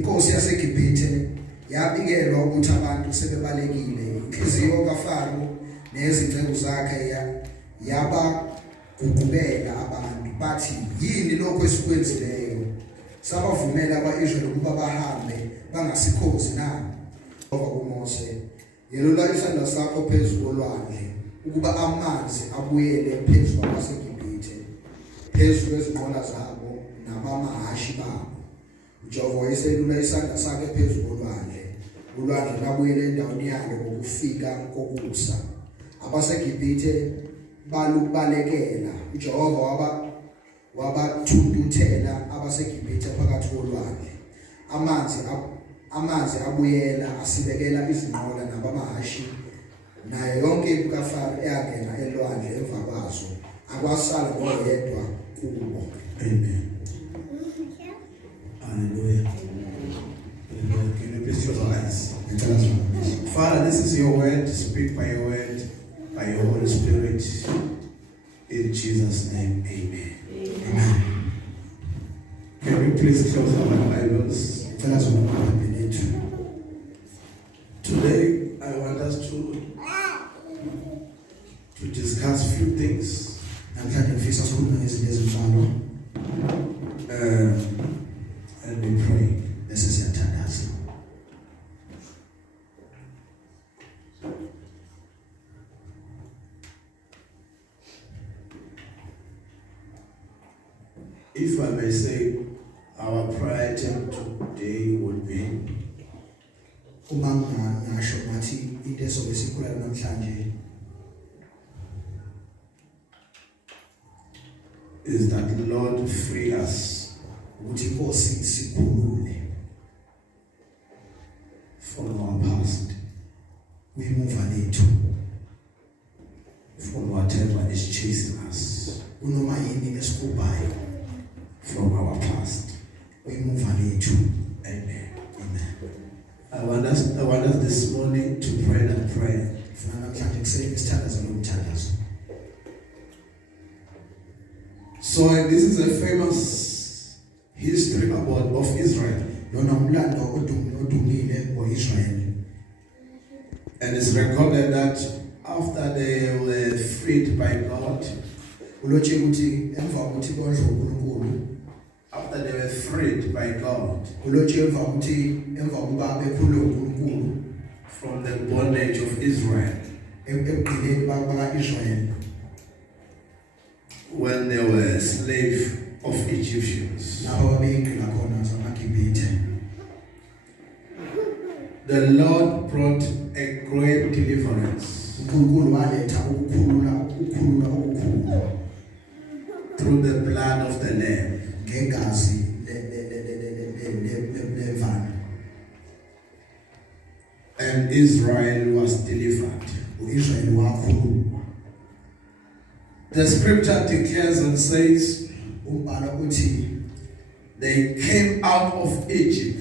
inkosi yaseGibhithe yabikelwa ukuthi abantu sebebalekile. Inhliziyo kaFaro nezingcebo zakhe yabagugubela abantu bathi yini lokho esikwenzileyo sabavumela abaIsrayeli ukuba bahambe bangasikhozi na. kuMose yelula isandla sakho phezulu kolwandle ukuba amanzi abuyele phezulu kwabaseGibhithe phezulu kwezinqola zabo nabamahashi babo. uJehova wayeselula isandla sakhe phezulu kolwandle ulwandle labuyele endaweni yalo ngokufika kokusa. abaseGibhithe balubalekela uJehova wabathunduthela abaseGibhithe phakathi kolwandle. amanzi abuyela asibekela izinqola nabamahashi nayo yonke impi kaFaro eyangena elwandle emva kwazo akwasala ngoyedwa kubo. Amen. Hallelujah. Amen. Can you please close your eyes? Father, this is your word. Speak by your word, by your Holy Spirit. In Jesus' name, amen. Amen. Can we please close our Bibles? Today, I want us to discuss few things. And we pray. This is your time. If I may say, our prayer item today would be is that the Lord free us from our past, from whatever is chasing us, from our past. Amen. Amen. I want us this morning to pray that prayer. So this is a famous history of Israel. And it's recorded that after they were freed by God, after they were freed by God from the bondage of Israel, when they were slaves of Egyptians, the Lord brought a great deliverance through the blood of the Lamb. And Israel was delivered. The scripture declares and says, they came out of Egypt.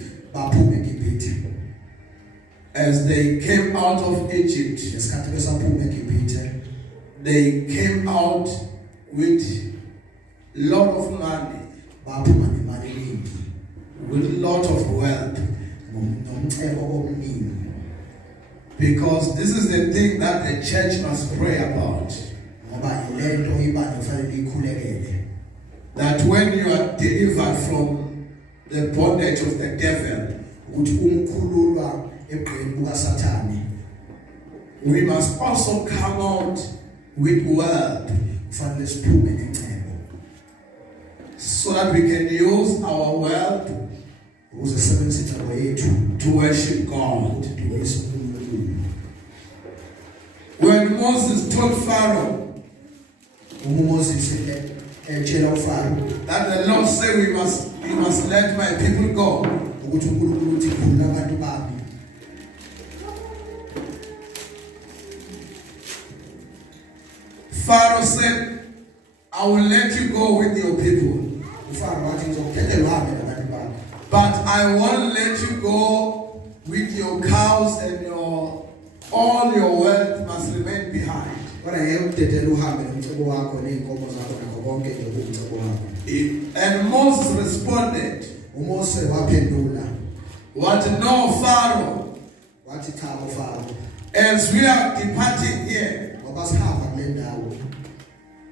As they came out of Egypt, they came out with a lot of money, with a lot of wealth. Because this is the thing that the church must pray about. That when you are delivered from the bondage of the devil, we must also come out with wealth, so that we can use our wealth to worship God. When Moses told Pharaoh that the Lord said you must let my people go, Pharaoh said, I will let you go with your people, but I won't let you go with your cows, and all your wealth must remain behind. And Moses responded What no Pharaoh, wathi cha kuFaro as we are departing here, ngoba sihamba kule ndawo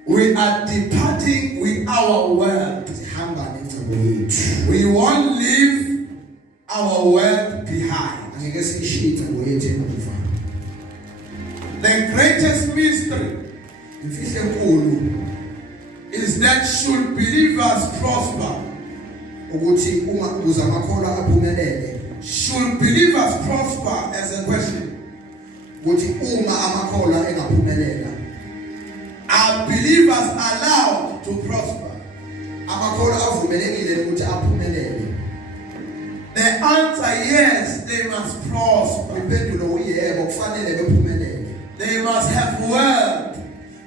we are departing with our wealth. sihamba nengcebo yethu We won't leave our wealth behind. angeke siyishiye ingcebo yethu emuva. The greatest mystery Imfihlo enkulu is that should believers prosper, ukuthi uma ukuze amakholwa aphumelele, should believers prosper as a question. ukuthi uma amakholwa engaphumelela, Are believers allowed to prosper? amakholwa avumelekile ukuthi aphumelele. The answer yes, they must prosper. Impendulo uyebo, kufanele bephumelele. They must have wealth.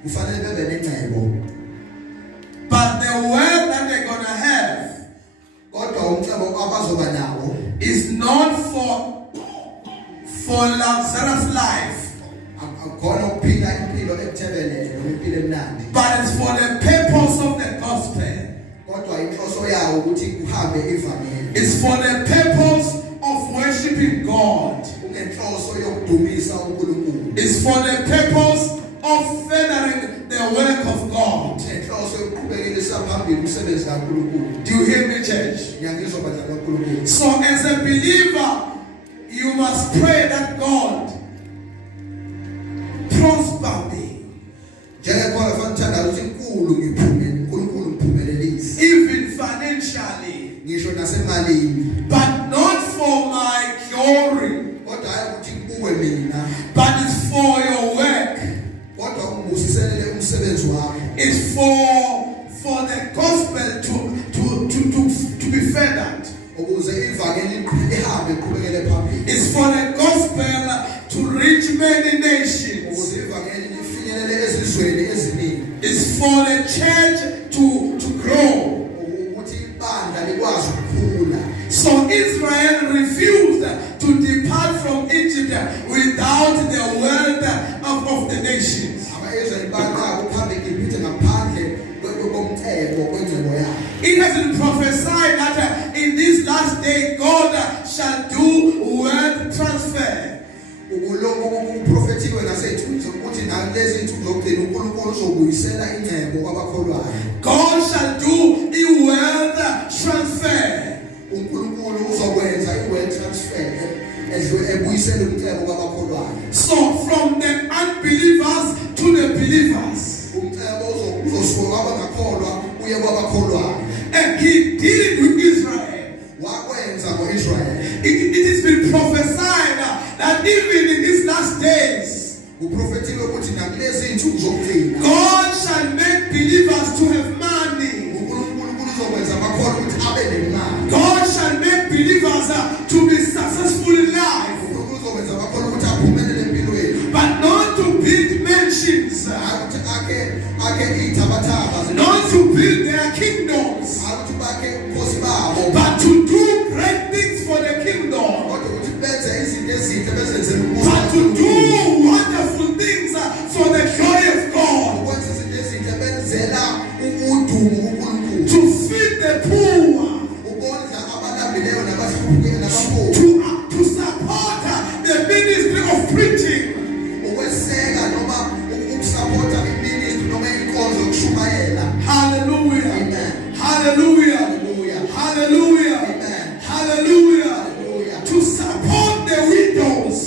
Kufanele bebe nengcebo. But the wealth that they're gonna have Kodwa umcebo abazoba nawo is not for luxurious life, akukona ukuphila impilo ekuthebelele noma impilo emnandi, but it's for the purpose of the gospel. kodwa inhloso yawo ukuthi kuhambe ivangeli. It's for the purpose of worshiping God. Ungenhloso yokudumisa uNkulunkulu. It's for the purpose of furthering the work of God. Inhloso yokuqhubekisa phambili umsebenzi kaNkulunkulu. Do you hear me, church? Ngiyangizwa bandla kaNkulunkulu. So as a believer, you must pray that God prosper me. Njengoba kufanele uthanda ukuthi inkulu ngiphumelele, uNkulunkulu ngiphumelelise. Even financially. Ngisho nasemalini. But not for my glory. Kodwa hayi ukuthi kuwe mina. But it's for your work. Kodwa ungibusiselele umsebenzi wakho. It's for the gospel to be furthered. Ukuze ivangeli ihambe iqhubekele phambili. It's for the gospel to reach many nations. Ukuze ivangeli lifinyelele ezizweni eziningi. It's for the church to grow. Ukuthi ibandla likwazi ukukhula. So Israel refused to depart from Egypt without the wealth of the nations. Aba-Israyeli baqala ukuhamba eGibhithe ngaphandle komcebo kwengcebo yabo. It has been prophesied that in this last day God shall do wealth transfer. Uprofethiwe nasey'nsukwini zokuthi nalezi iy'nsuku zokugcina uNkulunkulu uzobuyisela ingcebo kwabakholwayo. God shall do a wealth transfer. uNkulunkulu uzokwenza i-wealth transfer ebuyisele umcebo kwabakholwayo. So from the unbelievers to the believers. Umcebo uzosuka kwabangakholwa uye kwabakholwayo. And he did it with Israel. Wakwenza ngo-Israyeli. It has been prophesied that even in these last days, Uprofethiwe ukuthi nakulezi iy'nsuku zokugcina God shall make believers to have money. uNkulunkulu uzokwenza amakholwa ukuthi abe nemali. God shall make believers to be successful in life. uNkulunkulu uzokwenza amakholwa ukuthi aphumelele empilweni. But not to build mansions, Ukuthi akhe iy'thabathaba. not to build their kingdoms, Ukuthi bakhe ubukhosi babo. but to do great things for the kingdom. Kodwa ukuthi benze izinto ezinhle bezenzele But to do wonderful things for the glory of God. ukwenza izinto ezinhle benzela udumo kuNkulunkulu. To feed the poor. Ukondla abalambileyo nabaphofu. To support the ministry of preaching. Ukweseka noma ukusapota iministry noma inkonzo yokushumayela. Hallelujah. Amen. Hallelujah. Hallelujah. Hallelujah. Amen. Hallelujah. Hallelujah. To support the widows.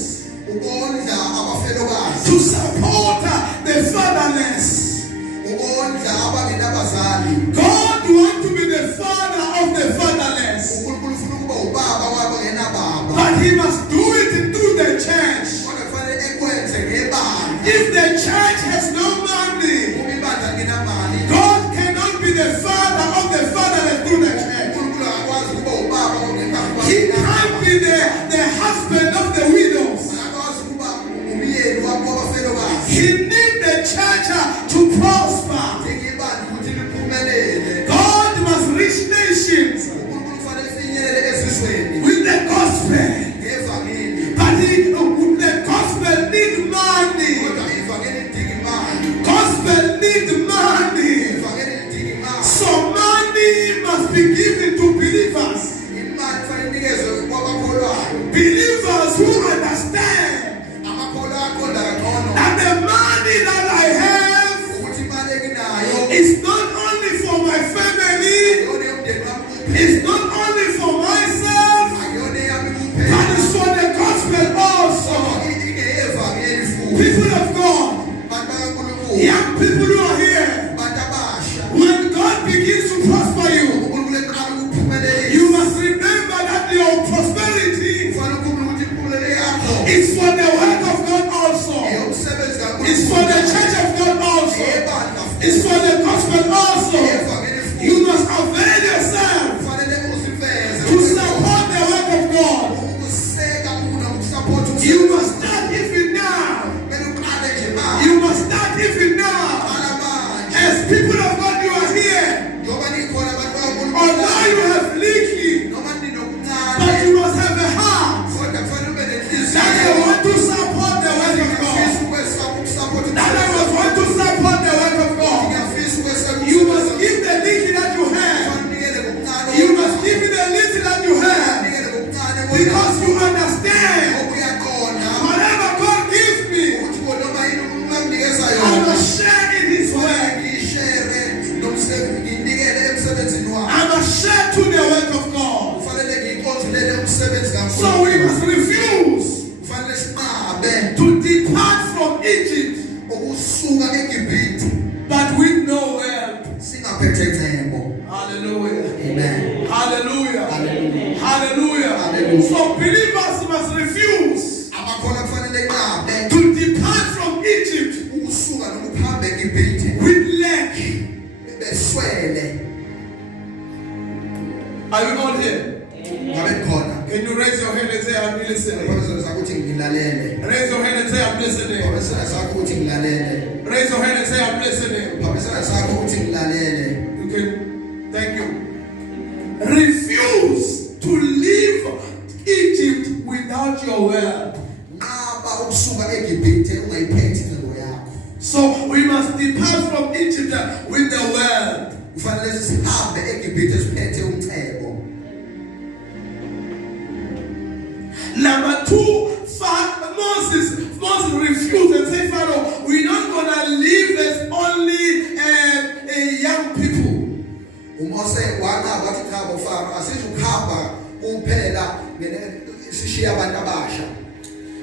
Ukondla abafelokazi. To support the fatherless. Ukondla abangenabazali. God wants to be the father of the fatherless. uNkulunkulu ufuna ukuba ubaba wabangenababa. But he must do it through the church. Kodwa kufanele ekwenze ngebandla. If the church has no money, Uma ibandla lingenamali, God cannot be the father of the fatherless through the church. uNkulunkulu akakwazi ukuba ubaba ongebandla. He can't be the husband of the widows. Akakwazi ukuba umyeni wabafelokazi. He needs the church to prosper. Ibandla ukuthi liphumelele. God must reach nations uNkulunkulu kufanele efinyelele ezizweni with the gospel. ngevangeli. your prosperity is for the work of God also. It's for the church of God also. It's for the gospel also. You must avail yourself to support the work of God. You must start even now. You must start even now. As people of God, you are here. Although you have leaky, but you must have a heart that I want to support the work of God. That I must want to support the work of God. You must give the leaky that you have. You must give me the little that you have. Because you understand. Whatever God gives me, I must share in His work. I must share to the work of God. So we must refuse to depart from Egypt, but with no wealth. Hallelujah. Amen. Hallelujah. Hallelujah. Hallelujah. Hallelujah. So believers must refuse to depart from Egypt with lack. Are you all here? Can you raise your hand and say, I'm listening? Raise your hand and say, I'm listening. Raise your hand and say, I'm listening. You can. Thank you. Refuse to leave Egypt without your wealth. So we must depart from Egypt with the wealth. Number two, Moses refused and said, Pharaoh, we're not going to leave as only young people.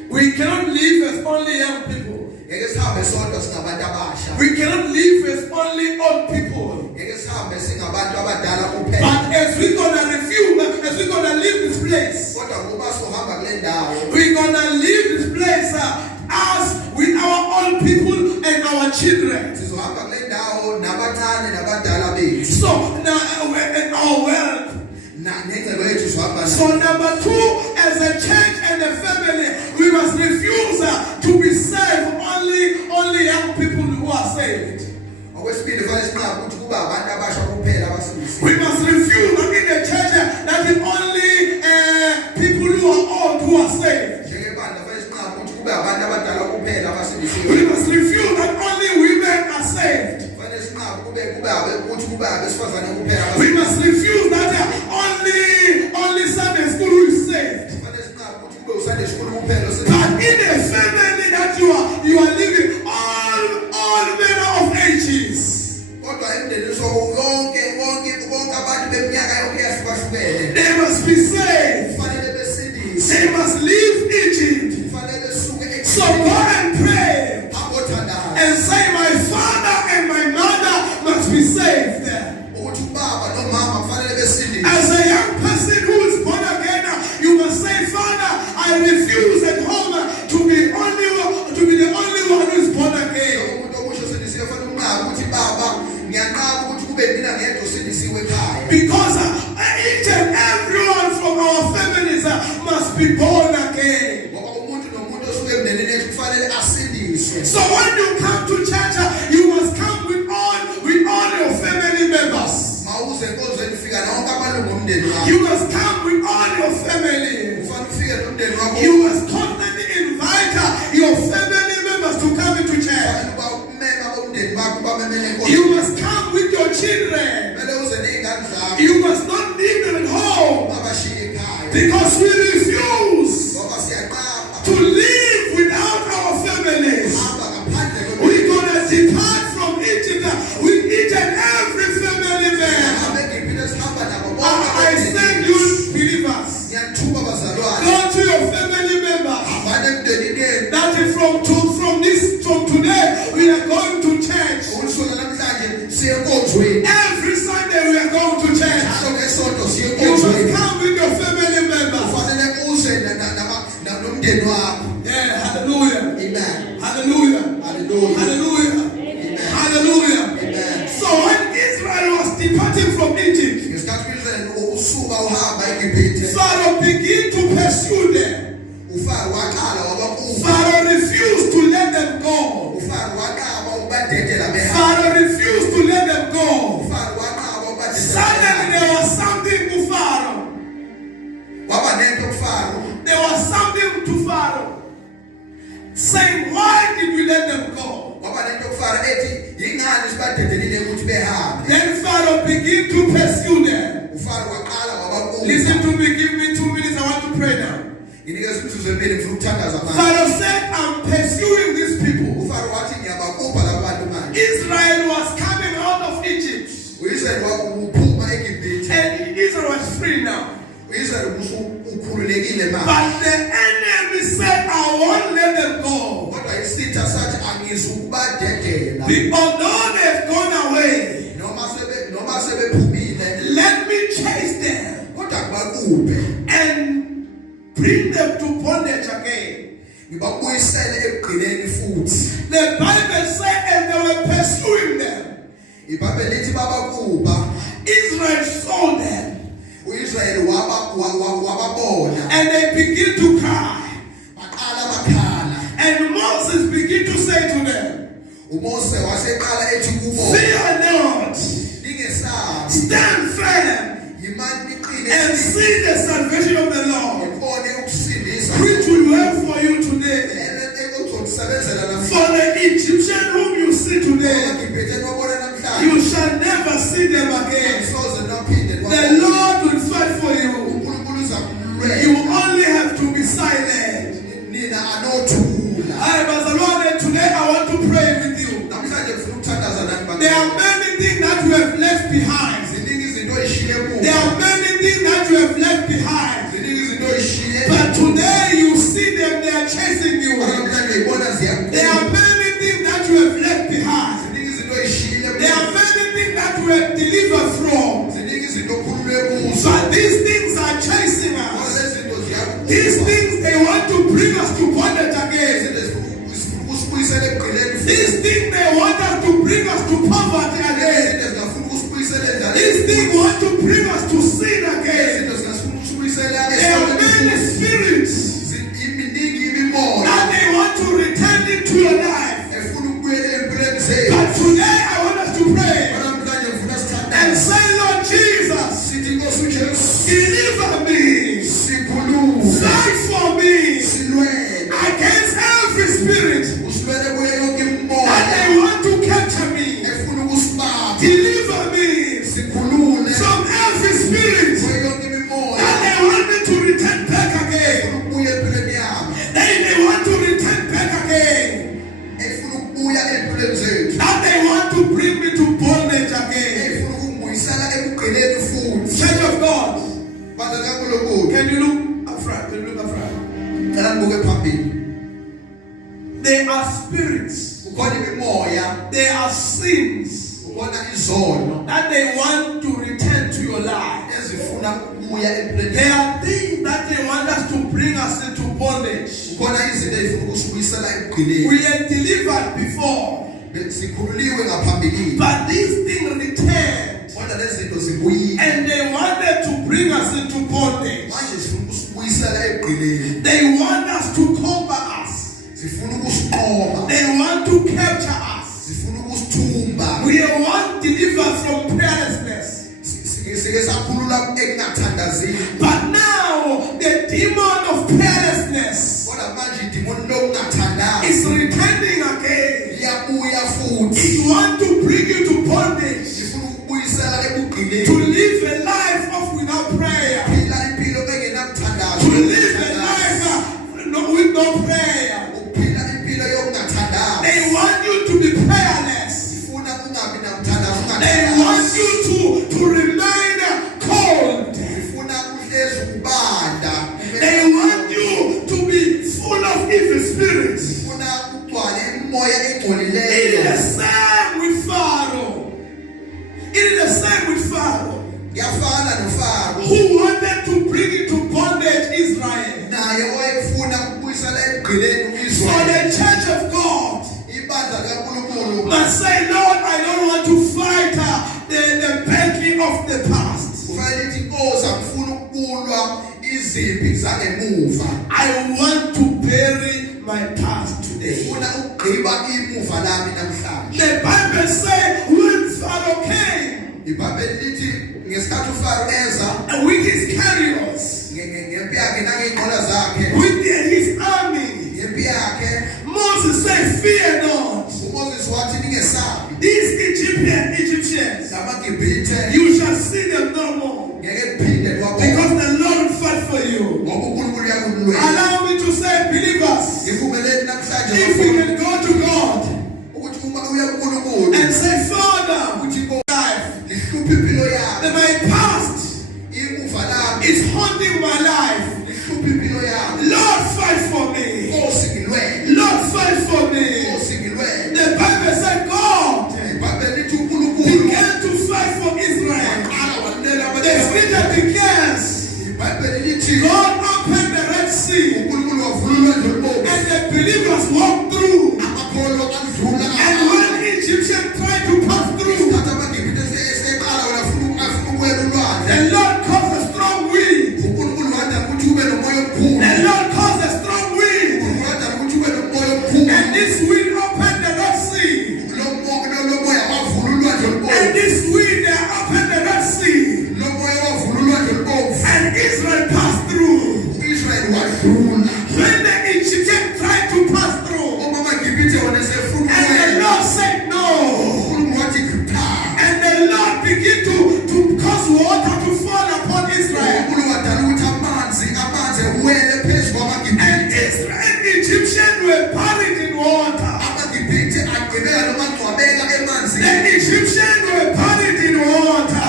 We cannot live as only young people. We cannot live as only old people. But as we're going to refuse, as we're going to leave this place, we're going to leave this place us with our old people and our children. So now our wealth. So number two, as a church and a family, we must refuse to be saved only young people who are saved. We must refuse in the church that is only people who are old who are saved. We must refuse that only women are saved. We must refuse that only Sunday school is saved. But in a family that you are living, all manner of ages. They must be saved. They must leave Egypt. So go and pray and say, my father and my mother must be saved. As a young person who is born again, you must say, Father, I refuse at home to be the only one who is born again. Because each and everyone from our families must be born again. So when you come to church, you must come with all your family members. You must come with all your family. You must constantly invite your family members to come into church. You must come with your children. You must not leave them at home. Because we refuse to live without our families. We're going to depart from Egypt with each and every family man. I send you believers. Go to your family members. That is from today we are going to church. Every Sunday we are going to church. You must come with your family members. umndeni wakho. Yeah, hallelujah. Amen. Hallelujah. Hallelujah. Hallelujah. Amen. Hallelujah. Amen. So when Israel was departing from Egypt, Ngesikhathi uIsrael usuka uhamba eGibhithe, Pharaoh began to pursue them. uFaro waqala wababuza. Pharaoh refused to let them go. uFaro waqaba ukubadedela behamba. Pharaoh refused to let them go. uFaro waqaba ukubadedela. Suddenly there was something to Pharaoh. Waba nento kuFaro. There was something to Pharaoh saying, why did we let them go? Waba nento kuFaro ethi yingani sibadedelile ukuthi behambe. Then Pharaoh began to pursue them. uFaro waqala wababuza. Listen to me, give me 2 minutes, I want to pray now. Nginikeza imizuzu emibili ngifuna ukuthandaza abantu. Pharaoh said, I'm pursuing these people. uFaro wathi ngiyabakupha labantu manje. Israel was coming out of Egypt. uIsrael waphuma eGibhithe. And Israel was free now. uIsrael ukhululekile manje. But the enemy said, I won't let them go. Kodwa isitha sathi angizukubadedela. Although they've gone away, noma sebephumile. let me chase them Kodwa kubakuphe. and bring them to bondage again. Ngibabuyisele ekugcineni futhi. The Bible said, and they were pursuing them. iBhayibheli lithi babakupha. Israel saw them. uIsrael wababona. And they begin to cry. Baqala bakhala. And Moses began to say to them, uMose waseqala ethi kubo. fear not, Ningesabi. stand firm, Yimani niqine. and see the salvation of the Lord, Ngibone ukusindisa. which will work for you today. Ekuzosebenzela namhlanje. For the Egyptian whom you see today, Ngibhethe nobona namhlanje. you shall never see them again. Soze nophinde. The Lord will fight for you. uNkulunkulu uzakulwela. You only have to be silent. Nina anothula. Hi, Barcelona, today I want to pray with you. Namhlanje ngifuna ukuthandaza nani bantu. There are many things that you have left behind. Ziningi izinto oyishiye kubo. There are many things that you have left behind. Ziningi izinto oyishiye. But today you see them, they are chasing you. Namhlanje ngibona ziyakupha. There are many things that you have left behind. Ziningi izinto oyishiyile. There are many things that you have delivered from. Ziningi izinto okhululwe kuzo. But these things are chasing us. Lezi zinto ziyakupha. These things, they want to bring us to bondage again. Zifuna ukusibuyisela ekugcineni futhi. These things, they want us to bring us to poverty again. Izinto zingafuna ukusibuyisela endleleni. These things want to bring us to sin again. Izinto zingafuna ukusibuyisela There are many spirits iminingi imimoya. that they want to return into your life. Efuna ukubuyela empilweni zethu. But today I want us to pray Namhlanje ngifuna and sithandaze. say, Lord Jesus, Sithi Nkosi uJesu. deliver me, Sikhulume. fight for me Silwele. against every spirit Usilwele kuyo yonke that imimoya. they want to capture me. Efuna ukusibamba. Deliver me Sikhulule. from every spirit Kuyo yonke imimoya. that they want me to return back again. Efuna ukubuya empilweni yami. They want to return back again. Efuna ukubuya empilweni zethu. That they want to bring me to bondage again. Efuna ukungibuyisela ekugcineni futhi. Church of God, Bantu kaNkulunkulu. can you look up front? Can you look up front? Ngicela nibuke phambili. There are spirits, Kukhona imimoya. there are sins Kukhona izono. that they want to return to your life. Ezifuna ukubuya empilweni. There are things that they want us to bring us into bondage. Kukhona izinto ezifuna ukusibuyisela ekugcineni. We had delivered before, Sikhululiwe ngaphambilini. but these things returned Kodwa lezi zinto zibuyile. and they wanted to bring us into bondage. Manje zifuna ukusibuyisela ekugcineni. They want us to cover us. Zifuna ukusiqoba. They want to capture us. Zifuna ukusithumba. We want delivered from prayerlessness. Sike sakhulula ekungathandazini. But now the demon of prayerlessness Kodwa manje idimoni lokungathandazi is returning again. liyabuya futhi. It wants to bring you to bondage, Zifuna ukubuyisela ekugcineni. to live a life of without prayer, Phila impilo engenamthandazo. to live a life with no prayer. Ukuphila impilo yokungathandazi. They want you to be prayerless. Zifuna ungabi namthandazo. They want you to remain cold. Zifuna uhlezi ubanda. They want you to be full of evil spirits. Zifuna ugcwale imimoya It is engcolileyo. the same with Pharaoh. It is the same with Pharaoh, Kuyafana noFaro. who wanted to bring into bondage Israel. Naye wayefuna ukubuyisela must say, Lord, I don't want to fight the battle of the past. I want to bury my past today. The Bible says when Pharaoh came with his chariots, with his army, Moses said, fear not. These Egyptians, you shall see them no more, because the Lord fought for you. Allow me to say, believers, if we can go to God and say, Father, my past is haunting my life. Lord, fight for me. Lord, fight for me. The Bible said God began to fight for Israel. The scripture declares God opened the Red Sea and the believers walked through. And when Egyptians tried to pass through, the Lord caused a strong wind. The Lord caused a strong wind. And this wind opened the Red Sea. And this wind opened the Red Sea. And Israel passed through. When the Egyptians tried to pass through, and the Lord said no. And the Lord began to cause water to fall upon Israel. And Israel and the Egyptians were buried in water. The Egyptians were buried in water.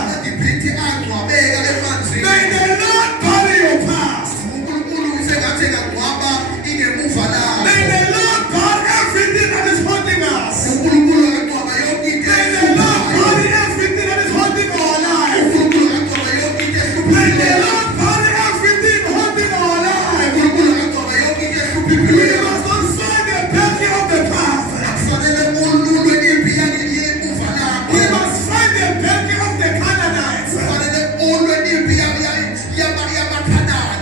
May the Lord bury your past. May the Lord bury everything that is haunting us. May the Lord bury everything that is haunting our life. May the Lord bury everything haunting our life. We must not find the penalty of the past. We must find the penalty of the Canaanites.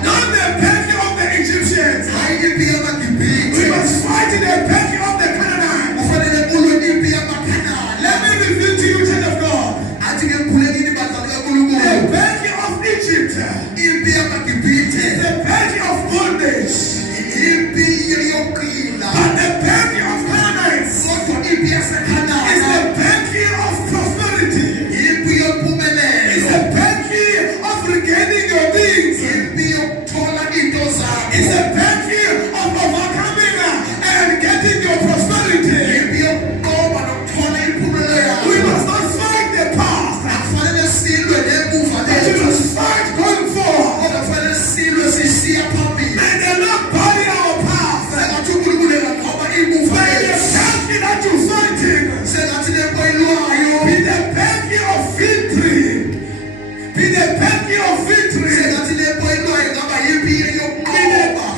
Not the penalty of the Egyptians. We must fight the penalty of the Canaanites. Let me reveal to you, child of God. The penalty of Egypt is the penalty of bondage. But the penalty of Canaanites is the penalty of prosperity. It's the penalty of regaining your things. It's the penalty of overcoming and getting your prosperity. We must not fight the past, but we must fight going forward. May the Lord bury our past. May the penalty that you're fighting be the penalty of victory. Be the penalty of victory.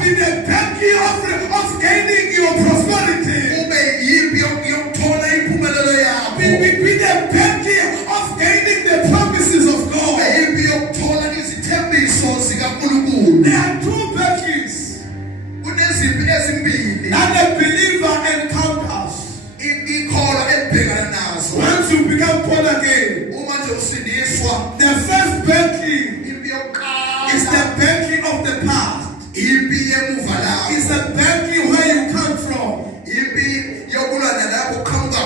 Be the penalty of gaining your prosperity. Be the penalty of gaining the promises of God. There are two penalties that the believer encounters once you become born again. The first penalty is the penalty of the past. It's a penalty where you come from.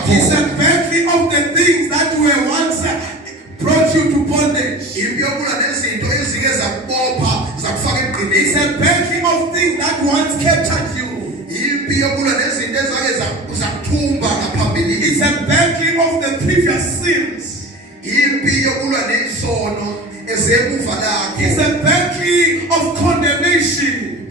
It's a penalty of the things that were once brought you to bondage. It's a penalty of things that once captured you. It's a penalty of the previous sins. It's a penalty of condemnation.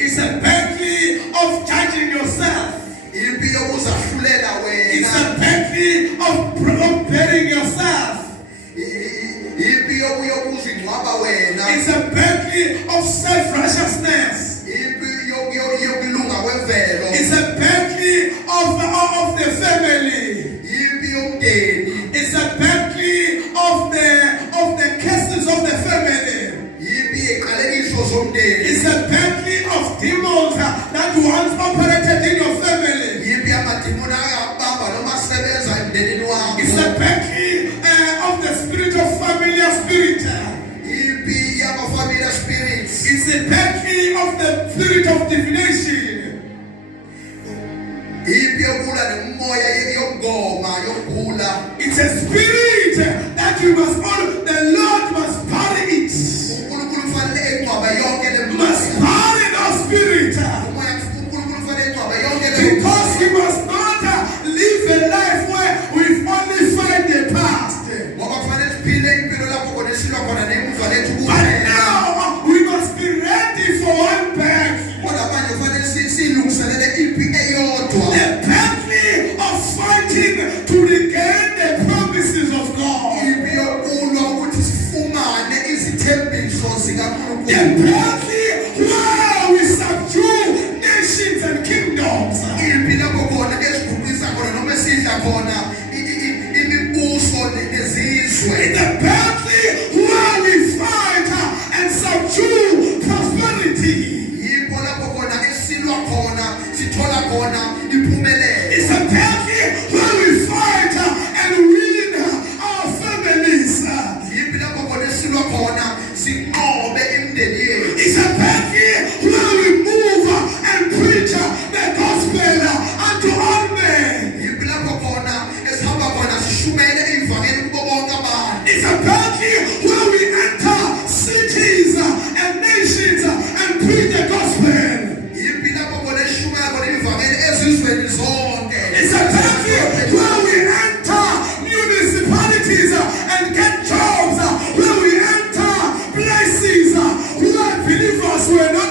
It's a penalty of judging yourself. It's a penalty of burying yourself. It's a penalty of self-righteousness. It's a penalty of the spirit of divination. It's a spirit that you must honor. The Lord must bury it. Must bury that spirit. Because he must not live a life where we only find the past. But now we must be ready for one back. The battle of fighting to regain the promises of God. The battle where we subdue nations and kingdoms. In the battle where we fight and subdue prosperity. It's a battle where we fight and win our families. It's a battle where we move and preach the gospel unto all men. It's a battle where we enter cities and nations and preach the gospel. It's a battle where we enter municipalities and get jobs, where we enter places where believers were not